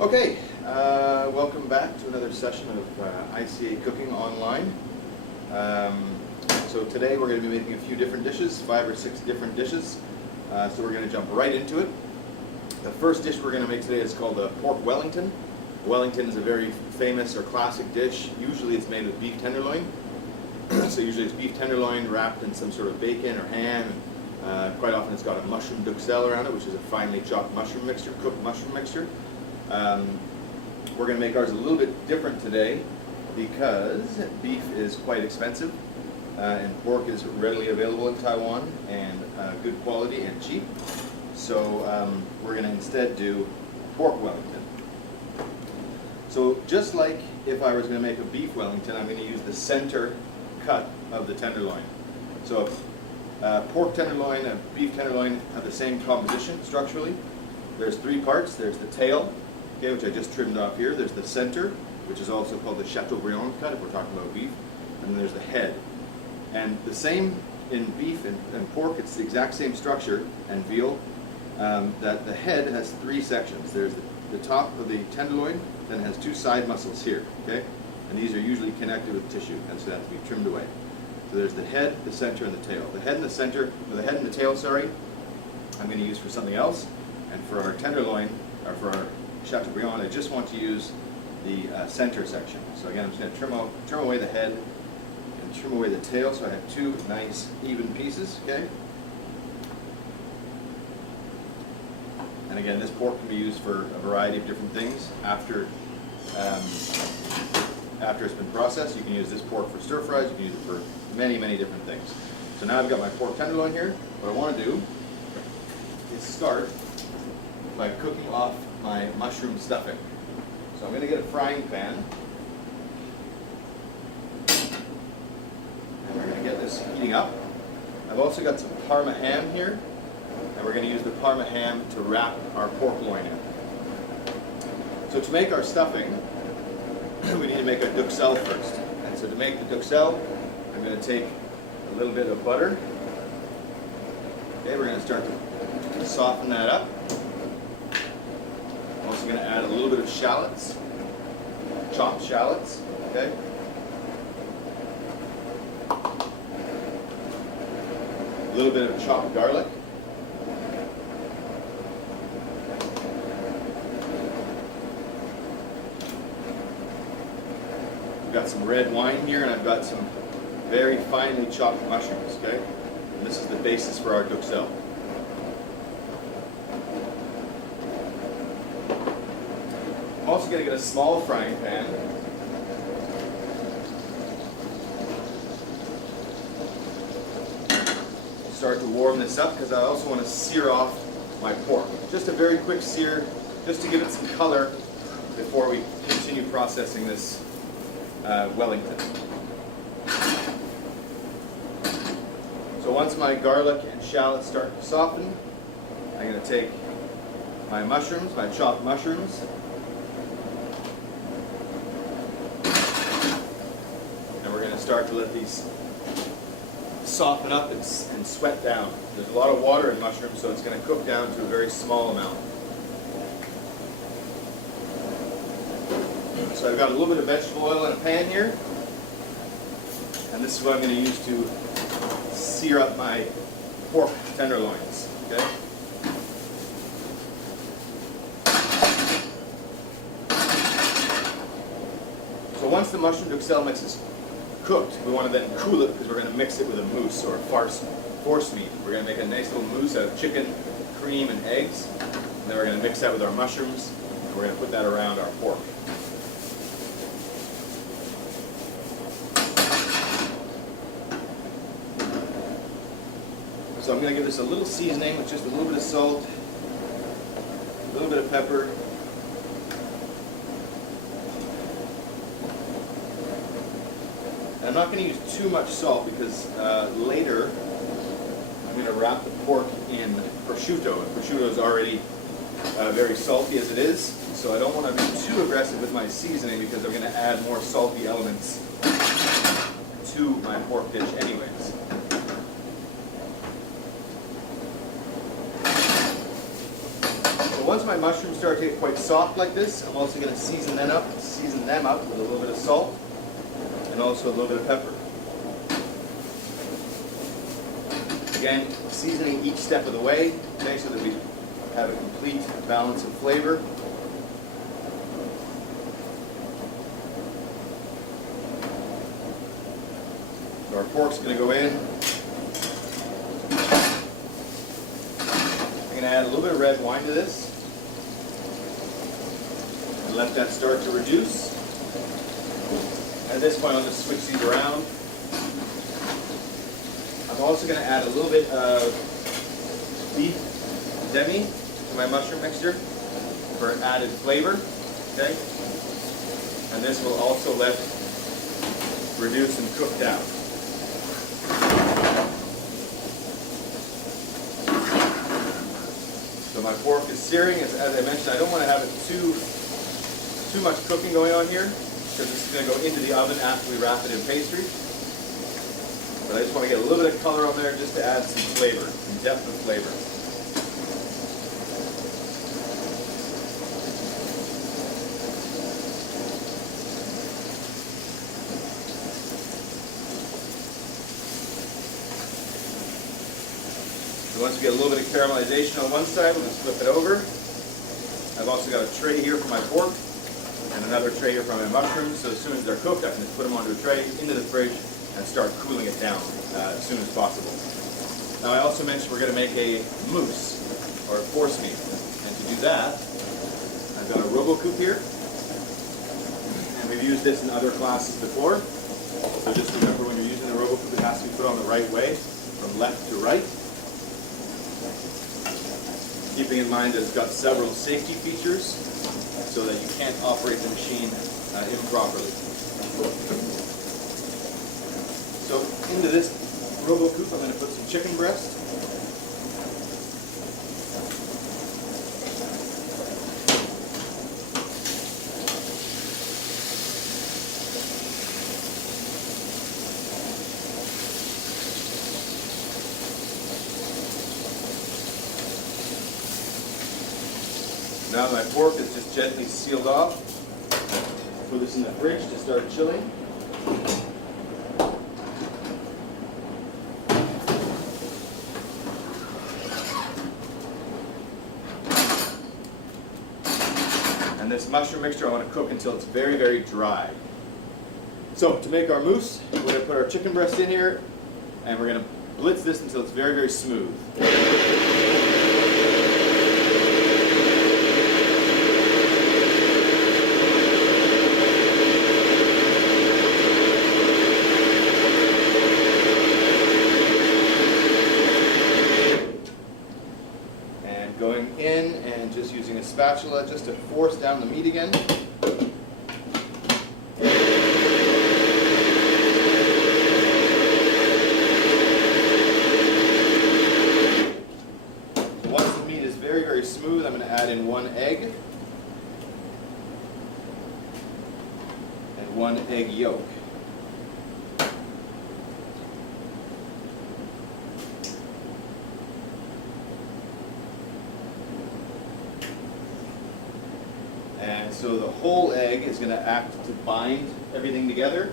Okay, welcome back to another session of ICA Cooking Online. So today we're going to be making a few different dishes, 5 or 6 different dishes. So we're going to jump right into it. The first dish we're going to make today is called a pork Wellington. Wellington is a very famous or classic dish. Usually it's made with beef tenderloin. So usually it's beef tenderloin wrapped in some sort of bacon or ham. Quite often it's got a mushroom duxelle around it, which is a finely chopped mushroom mixture, cooked mushroom mixture. We're going to make ours a little bit different today because beef is quite expensive and pork is readily available in Taiwan and good quality and cheap. So we're going to instead do pork Wellington. So just like if I was going to make a beef Wellington, I'm going to use the center cut of the tenderloin. So pork tenderloin and beef tenderloin have the same composition structurally. There's 3 parts. There's the tail, okay, which I just trimmed off here. There's the center, which is also called the Chateaubriand cut if we're talking about beef. And then there's the head. And the same in beef and pork, it's the exact same structure, and veal, that the head has 3 sections. There's the top of the tenderloin, then it has 2 side muscles here, okay? And these are usually connected with tissue, and so that has to be trimmed away. So there's the head, the center, and the tail. The head and the center, or the head and the tail, sorry, I'm going to use for something else. And for our tenderloin, or for our Chateaubriand, I just want to use the center section. So again, I'm just going to trim away the head and trim away the tail, so I have 2 nice even pieces, okay? And again, this pork can be used for a variety of different things. After it's been processed, you can use this pork for stir fries, you can use it for many, many different things. So now I've got my pork tenderloin here. What I want to do is start by cooking off my mushroom stuffing. So I'm going to get a frying pan, and we're going to get this heating up. I've also got some Parma ham here, and we're going to use the Parma ham to wrap our pork loin in. So to make our stuffing, we need to make our duxelle first. And so to make the duxelle, I'm going to take a little bit of butter. Okay, we're going to start to soften that up. I'm also going to add a little bit of shallots, chopped shallots, okay? A little bit of chopped garlic. I've got some red wine here, and I've got some very finely chopped mushrooms, okay? And this is the basis for our duxelle. I'm also going to get a small frying pan. Start to warm this up because I also want to sear off my pork. Just a very quick sear, just to give it some color before we continue processing this Wellington. So once my garlic and shallots start to soften, I'm going to take my mushrooms, my chopped mushrooms, and we're going to start to let these soften up and sweat down. There's a lot of water in mushrooms, so it's going to cook down to a very small amount. So I've got a little bit of vegetable oil in a pan here, and this is what I'm going to use to sear up my pork tenderloins, okay? So once the mushroom duxelle mix is cooked, we want to then cool it because we're going to mix it with a mousse or a force meat. We're going to make a nice little mousse out of chicken, cream, and eggs, and then we're going to mix that with our mushrooms, and we're going to put that around our pork. So I'm going to give this a little seasoning with just a little bit of salt, a little bit of pepper, and I'm not going to use too much salt because later I'm going to wrap the pork in prosciutto. And prosciutto is already very salty as it is, so I don't want to be too aggressive with my seasoning because I'm going to add more salty elements to my pork dish anyways. So once once my mushrooms start to get quite soft like this, I'm also going to season them up with a little bit of salt and also a little bit of pepper. Again, seasoning each step of the way, okay, so that we have a complete balance of flavor. So our pork's going to go in. I'm going to add a little bit of red wine to this and let that start to reduce. At this point, I'll just switch these around. I'm also going to add a little bit of beef demi to my mushroom mixture for added flavor. Okay, and this will also let reduce and cook down. So my pork is searing. As I mentioned, I don't want to have it too much cooking going on here because this is going to go into the oven after we wrap it in pastry. But I just want to get a little bit of color on there just to add some flavor, some depth of flavor. So once we get a little bit of caramelization on one side, we'll just flip it over. I've also got a tray here for my pork and another tray here for my mushrooms. So as soon as they're cooked, I can just put them onto a tray, into the fridge, and start cooling it down as soon as possible. Now I also mentioned we're going to make a mousse, or a force meat. And to do that, I've got a RoboCoupe here. And we've used this in other classes before. So just remember when you're using the RoboCoupe, it has to be put on the right way, from left to right. Keeping in mind that it's got several safety features so that you can't operate the machine improperly. So into this RoboCoupe, I'm going to put some chicken breast. Now my pork is just gently sealed off. Put this in the fridge to start chilling. And this mushroom mixture I want to cook until it's very, very dry. So to make our mousse, we're going to put our chicken breast in here and we're going to blitz this until it's very, very smooth. Going in and just using a spatula just to force down the meat again. Once the meat is very, very smooth, I'm going to add in 1 egg and 1 egg yolk. And so the whole egg is going to act to bind everything together.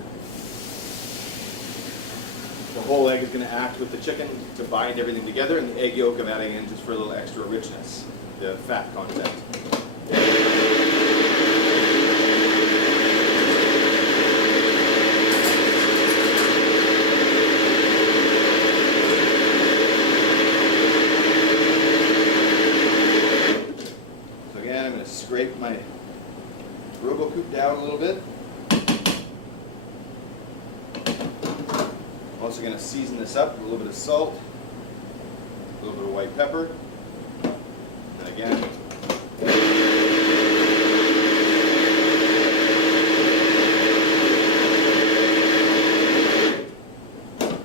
The whole egg is going to act with the chicken to bind everything together, and the egg yolk I'm adding in just for a little extra richness, the fat content. So again, I'm going to scrape my RoboCoupe down a little bit. I'm also going to season this up with a little bit of salt, a little bit of white pepper, and again,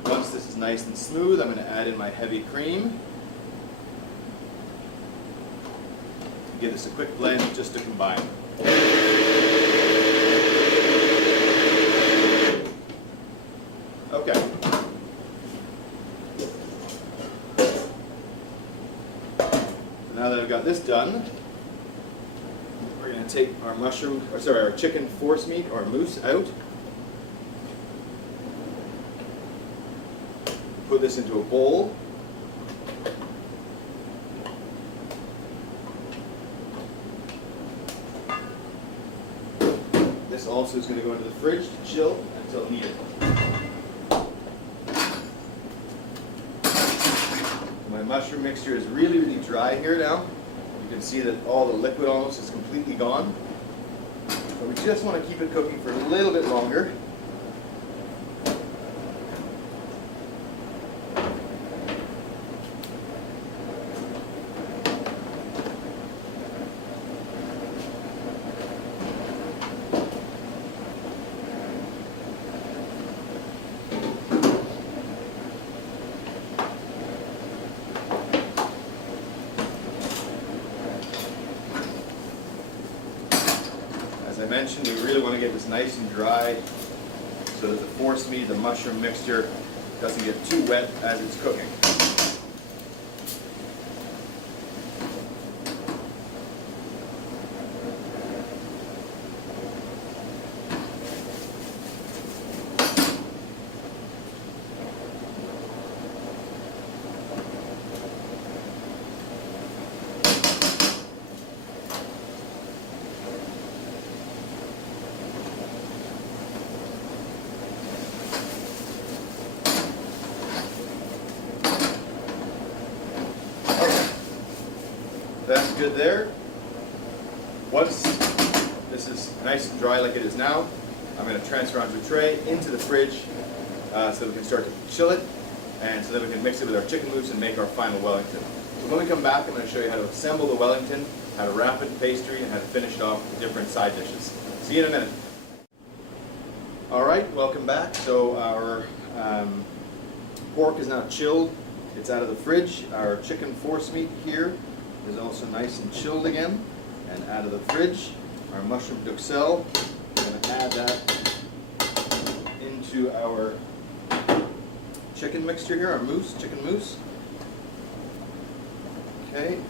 once this is nice and smooth, I'm going to add in my heavy cream. Give this a quick blend just to combine. Okay. So now that I've got this done, going to take our chicken force meat or mousse out. Put this into a bowl. This also is going to go into the fridge to chill until needed. My mushroom mixture is really, really dry here now. You can see that all the liquid almost is completely gone. But we just want to keep it cooking for a little bit longer. As I mentioned, we really want to get this nice and dry so that the force meat, the mushroom mixture, doesn't get too wet as it's cooking. That's good there. Once this is nice and dry like it is now, I'm going to transfer onto a tray into the fridge so that we can start to chill it, and so that we can mix it with our chicken mousse and make our final Wellington. So when we come back, I'm going to show you how to assemble the Wellington, how to wrap it in pastry, and how to finish it off with different side dishes. See you in a minute. Alright, welcome back. So our pork is now chilled. It's out of the fridge. Our chicken force meat here is also nice and chilled again and out of the fridge. Our mushroom duxelle, we're going to add that into our chicken mixture here, our mousse, chicken mousse. Okay,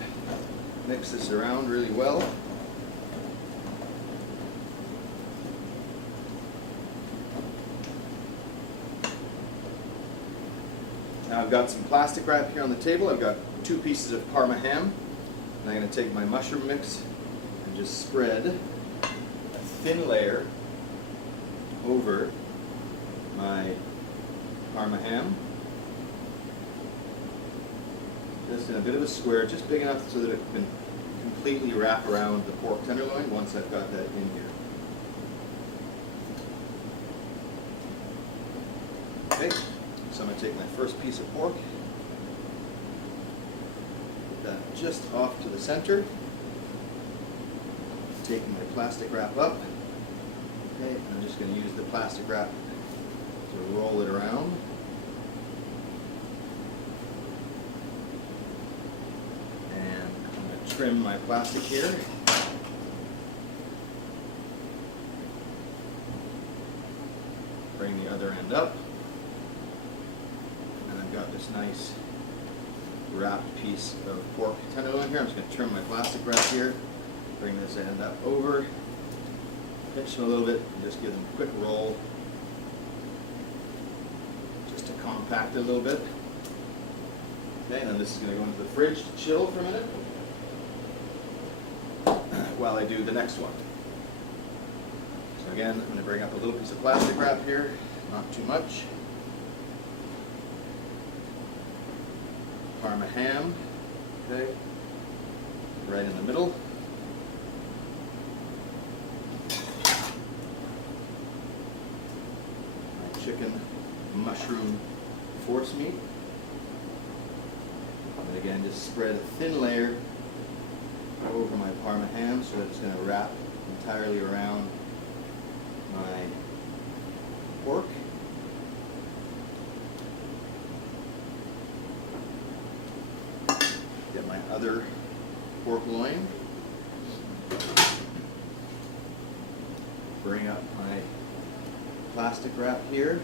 mix this around really well. Now I've got some plastic wrap here on the table. I've got 2 pieces of Parma ham. And I'm going to take my mushroom mix and just spread a thin layer over my Parma ham. Just in a bit of a square, just big enough so that it can completely wrap around the pork tenderloin once I've got that in here. Okay, so I'm going to take my first piece of pork, that just off to the center, taking my plastic wrap up. Okay, I'm just going to use the plastic wrap to roll it around. And I'm going to trim my plastic here. Bring the other end up. And I've got this nice wrapped piece of pork tenderloin here. I'm just going to trim my plastic wrap here, bring this end up over, pinch them a little bit, and just give them a quick roll, just to compact it a little bit. Okay, and then this is going to go into the fridge to chill for a minute while I do the next one. So again, I'm going to bring up a little piece of plastic wrap here, not too much. Parma ham, okay, right in the middle. My chicken mushroom force meat. And again, just spread a thin layer over my Parma ham so that it's going to wrap entirely around my pork. Get my other pork loin. Bring up my plastic wrap here.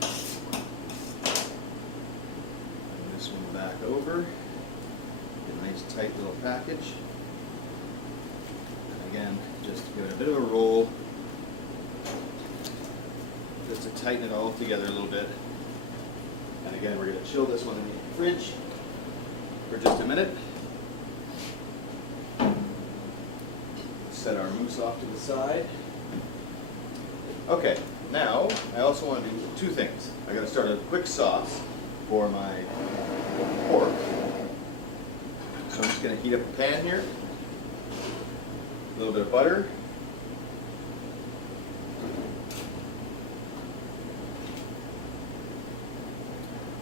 Bring this one back over. Get a nice tight little package. again, just give it a bit of a roll, just to tighten it all together a little bit. And again, we're going to chill this one in the fridge for just a minute. Set our mousse off to the side. Okay, now I also want to do two things. I got to start a quick sauce for my pork. So I'm just going to heat up a pan here. A little bit of butter.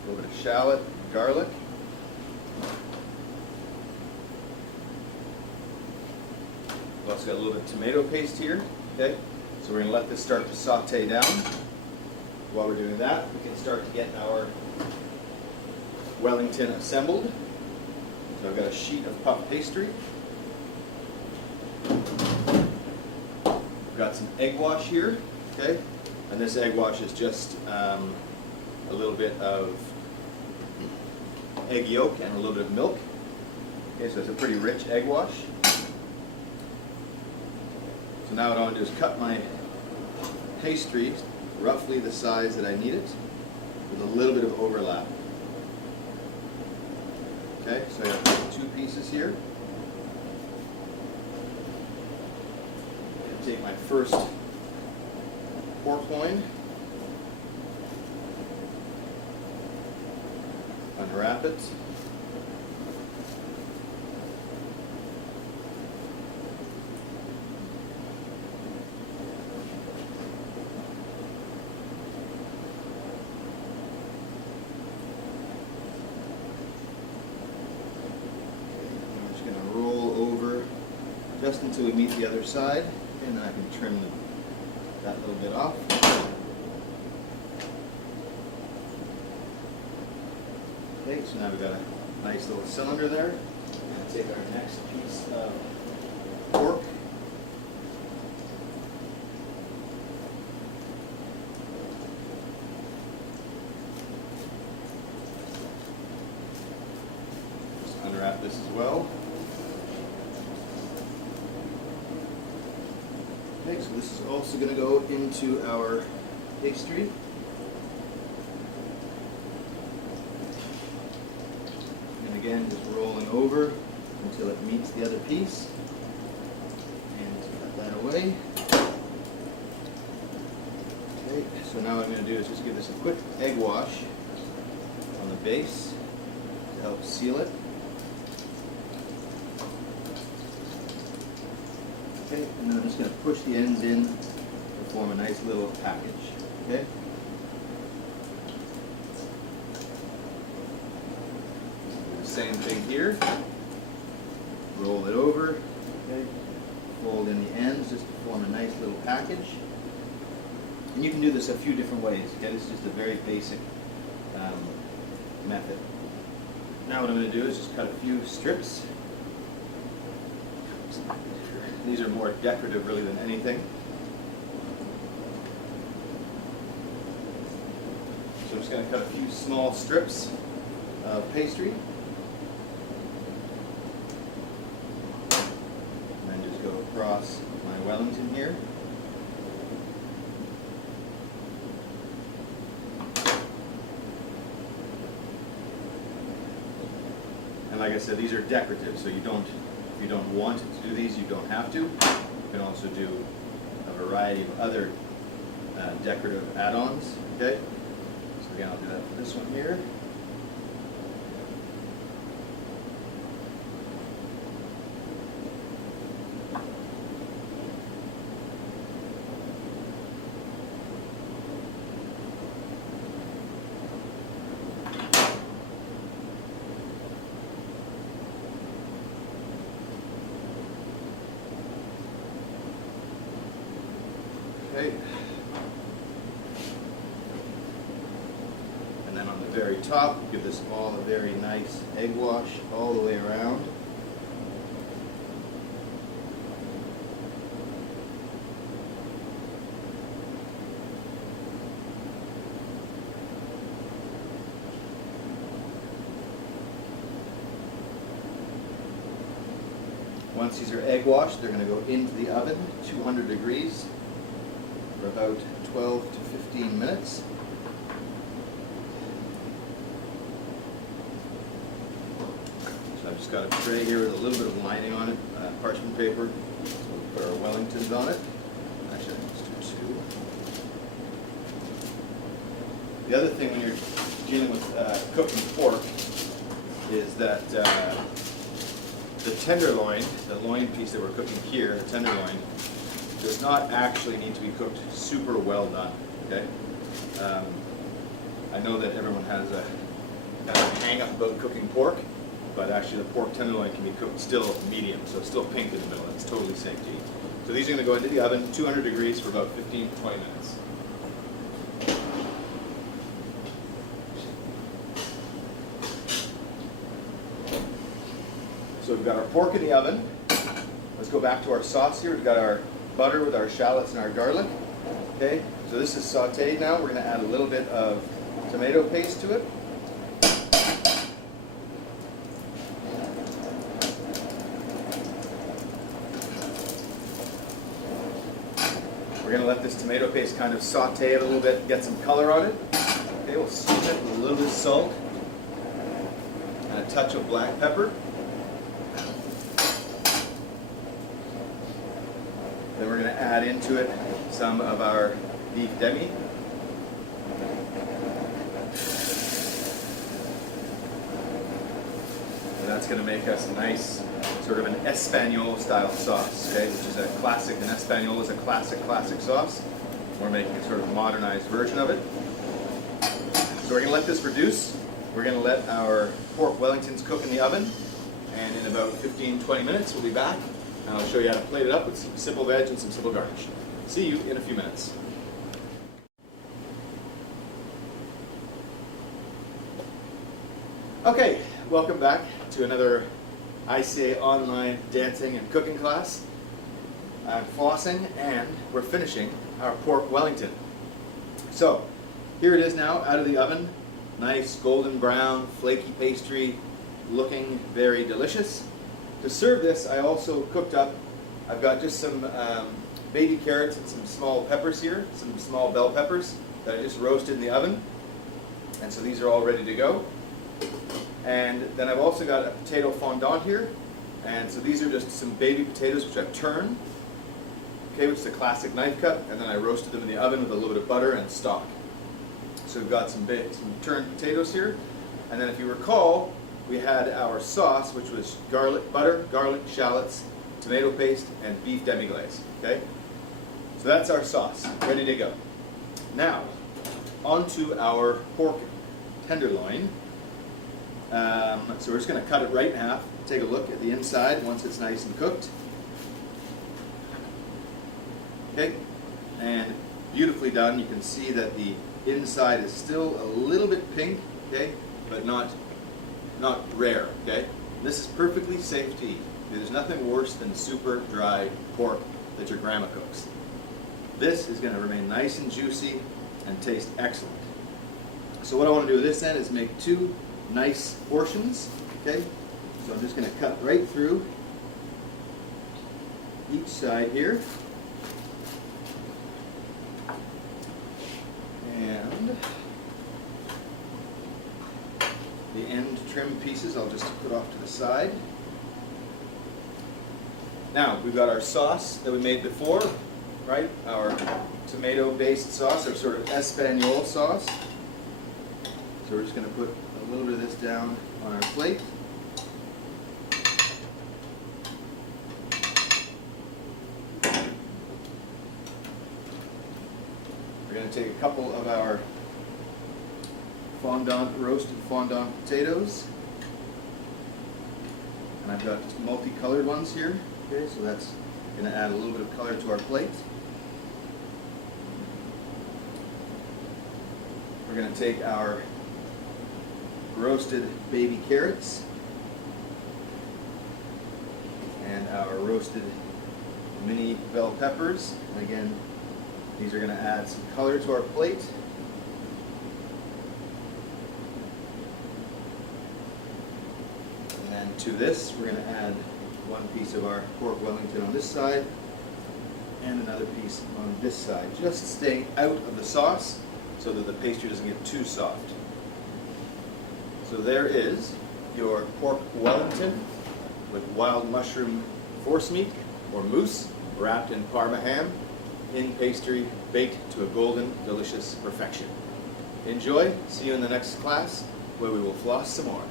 A little bit of shallot, garlic. We've also got a little bit of tomato paste here. Okay, so we're going to let this start to saute down. While we're doing that, we can start to get our Wellington assembled. So I've got a sheet of puff pastry. We've got some egg wash here, okay? And this egg wash is just a little bit of egg yolk and a little bit of milk. Okay, so it's a pretty rich egg wash. So now what I want to do is cut my pastry roughly the size that I need it, with a little bit of overlap. Okay, so I have 2 pieces here. And take my first pork loin, unwrap it. Just until we meet the other side, and then I can trim that little bit off. Okay, so now we've got a nice little cylinder there. We're going to take our next piece of pork. Just unwrap this as well. Okay, so this is also going to go into our pastry. And again, just rolling over until it meets the other piece. And cut that away. Okay, so now what I'm going to do is just give this a quick egg wash on the base to help seal it. Okay, and then I'm just going to push the ends in to form a nice little package. Okay? Do the same thing here. Roll it over. Okay? Fold in the ends just to form a nice little package. And you can do this a few different ways. Okay? This is just a very basic method. Now what I'm going to do is just cut a few strips. These are more decorative really than anything. So I'm just going to cut a few small strips of pastry. And then just go across my Wellington here. And like I said, these are decorative, so you don't, if you don't want to do these, you don't have to. You can also do a variety of other decorative add-ons. Okay? So again, I'll do that for this one here. Okay. And then on the very top, give this all a very nice egg wash all the way around. Once these are egg washed, they're going to go into the oven, 200 degrees, for about 12 to 15 minutes. So I've just got a tray here with a little bit of lining on it, parchment paper. So we'll put our Wellingtons on it. Actually, let's do two. The other thing when you're dealing with cooking pork is that the tenderloin, the loin piece that we're cooking here, the tenderloin, does not actually need to be cooked super well done. Okay, I know that everyone has a kind of hang up about cooking pork, but actually the pork tenderloin can be cooked still medium, so it's still pink in the middle. It's totally safe to eat. So these are going to go into the oven, 200 degrees for about 15 to 20 minutes. So we've got our pork in the oven. Let's go back to our sauce here. We've got our butter with our shallots and our garlic. Okay, so this is sauteed now. We're going to add a little bit of tomato paste to it. We're going to let this tomato paste kind of saute it a little bit, get some color on it. Okay, we'll season it with a little bit of salt and a touch of black pepper. Then we're going to add into it some of our beef demi. And that's going to make us a nice sort of an Espanol style sauce, okay, which is a classic. An Espanol is a classic sauce. We're making a sort of modernized version of it. So we're going to let this reduce. We're going to let our pork Wellingtons cook in the oven. And in about 15-20 minutes, we'll be back. And I'll show you how to plate it up with some simple veg and some simple garnish. See you in a few minutes. Okay, welcome back to another ICA online dancing and cooking class. I'm flossing and we're finishing our pork Wellington. So here it is now out of the oven. Nice golden brown, flaky pastry, looking very delicious. To serve this, I also cooked up, I've got just some baby carrots and some small peppers here, some small bell peppers that I just roasted in the oven. And so these are all ready to go. And then I've also got a potato fondant here. And so these are just some baby potatoes which I've turned, okay, which is a classic knife cut. And then I roasted them in the oven with a little bit of butter and stock. So we've got some turned potatoes here. And then if you recall, we had our sauce, which was butter, garlic, shallots, tomato paste, and beef demi-glace. Okay, so that's our sauce, ready to go. Now, onto our pork tenderloin. So we're just going to cut it right in half. Take a look at the inside once it's nice and cooked. Okay, and beautifully done. You can see that the inside is still a little bit pink. Okay, but not rare, okay? This is perfectly safe to eat. There's nothing worse than super dry pork that your grandma cooks. This is going to remain nice and juicy and taste excellent. So what I want to do with this then is make two nice portions, okay? So I'm just going to cut right through each side here. And the end trim pieces I'll just put off to the side. Now, we've got our sauce that we made before, right? Our tomato-based sauce, our sort of Espanol sauce. So we're just going to put a little bit of this down on our plate. We're going to take a couple of our roasted fondant potatoes, and I've got multicolored ones here. Okay, so that's going to add a little bit of color to our plate. We're going to take our roasted baby carrots and our roasted mini bell peppers. And again, these are going to add some color to our plate. And then to this, we're going to add one piece of our pork Wellington on this side and another piece on this side, just staying out of the sauce so that the pastry doesn't get too soft. So there is your pork Wellington with wild mushroom forcemeat or mousse wrapped in Parma ham in pastry, baked to a golden, delicious perfection. Enjoy. See you in the next class where we will floss some more.